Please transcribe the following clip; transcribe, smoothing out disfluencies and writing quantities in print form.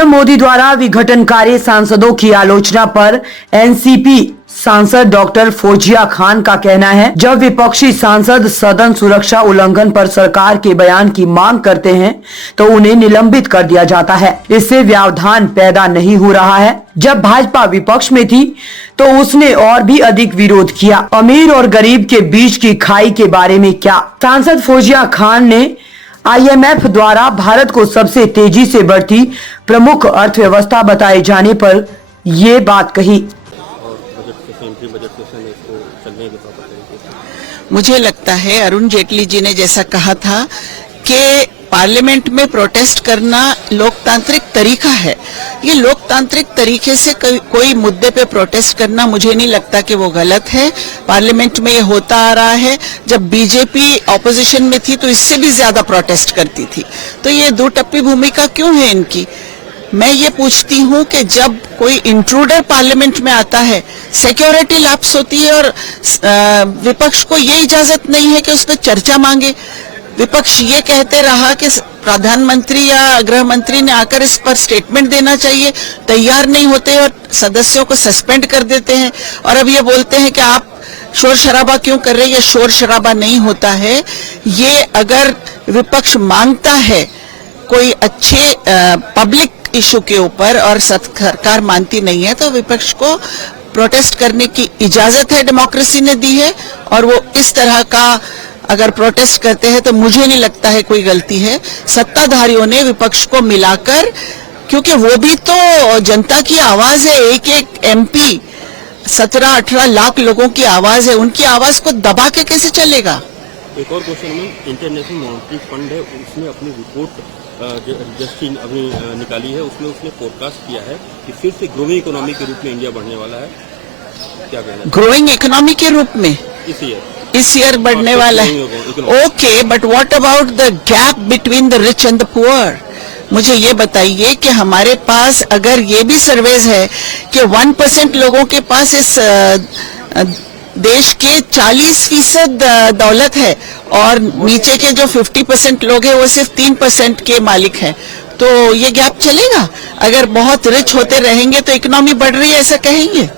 PM Modi द्वारा विघटनकारी सांसदों की आलोचना पर एनसीपी सांसद डॉक्टर फौजिया खान का कहना है, जब विपक्षी सांसद सदन सुरक्षा उल्लंघन पर सरकार के बयान की मांग करते हैं तो उन्हें निलंबित कर दिया जाता है। इससे व्यवधान पैदा नहीं हो रहा है। जब भाजपा विपक्ष में थी तो उसने और भी अधिक विरोध किया। अमीर और गरीब के बीच की खाई के बारे में क्या? सांसद फौजिया खान ने IMF द्वारा भारत को सबसे तेजी से बढ़ती प्रमुख अर्थव्यवस्था बताए जाने पर ये बात कही। मुझे लगता है अरुण जेटली जी ने जैसा कहा था कि पार्लियामेंट में प्रोटेस्ट करना लोकतांत्रिक तरीका है। ये लोकतांत्रिक तरीके से कोई मुद्दे पे प्रोटेस्ट करना मुझे नहीं लगता कि वो गलत है। पार्लियामेंट में ये होता आ रहा है। जब बीजेपी ऑपोजिशन में थी तो इससे भी ज्यादा प्रोटेस्ट करती थी। तो ये दो टप्पी भूमिका क्यों है इनकी? मैं ये पूछती हूँ कि जब कोई इंट्रूडर पार्लियामेंट में आता है, सिक्योरिटी लैप्स होती है और विपक्ष को ये इजाजत नहीं है कि उस पर चर्चा मांगे। विपक्ष ये कहते रहा कि प्रधानमंत्री या गृह मंत्री ने आकर इस पर स्टेटमेंट देना चाहिए, तैयार नहीं होते और सदस्यों को सस्पेंड कर देते हैं। और अब ये बोलते हैं कि आप शोर शराबा क्यों कर रहे हैं? ये शोर शराबा नहीं होता है। ये अगर विपक्ष मांगता है कोई अच्छे पब्लिक इशू के ऊपर और सरकार मानती नहीं है तो विपक्ष को प्रोटेस्ट करने की इजाजत है, डेमोक्रेसी ने दी है। और वो इस तरह का अगर प्रोटेस्ट करते हैं तो मुझे नहीं लगता है कोई गलती है। सत्ताधारियों ने विपक्ष को मिलाकर, क्योंकि वो भी तो जनता की आवाज है, एक एक MP 17-18 लाख लोगों की आवाज है, उनकी आवाज को दबा के कैसे चलेगा? एक और क्वेश्चन में, इंटरनेशनल मॉनेटरी फंड है, उसने अपनी रिपोर्ट जस्ट अभी निकाली है, उसमें उसने फोरकास्ट किया है कि फिर से ग्रोइंग इकोनॉमी के रूप में इंडिया बढ़ने वाला है। क्या कहना है? ग्रोइंग इकोनॉमी के रूप में इस ईयर बढ़ने वाला है। Okay, but what about the gap between the rich and the poor? मुझे ये बताइए कि हमारे पास अगर ये भी सर्वेज है कि 1% लोगों के पास इस देश के 40% दौलत है और नीचे के जो 50% लोग हैं वो सिर्फ 3% के मालिक हैं, तो ये गैप चलेगा? अगर बहुत रिच होते रहेंगे तो इकोनॉमी बढ़ रही है ऐसा कहेंगे?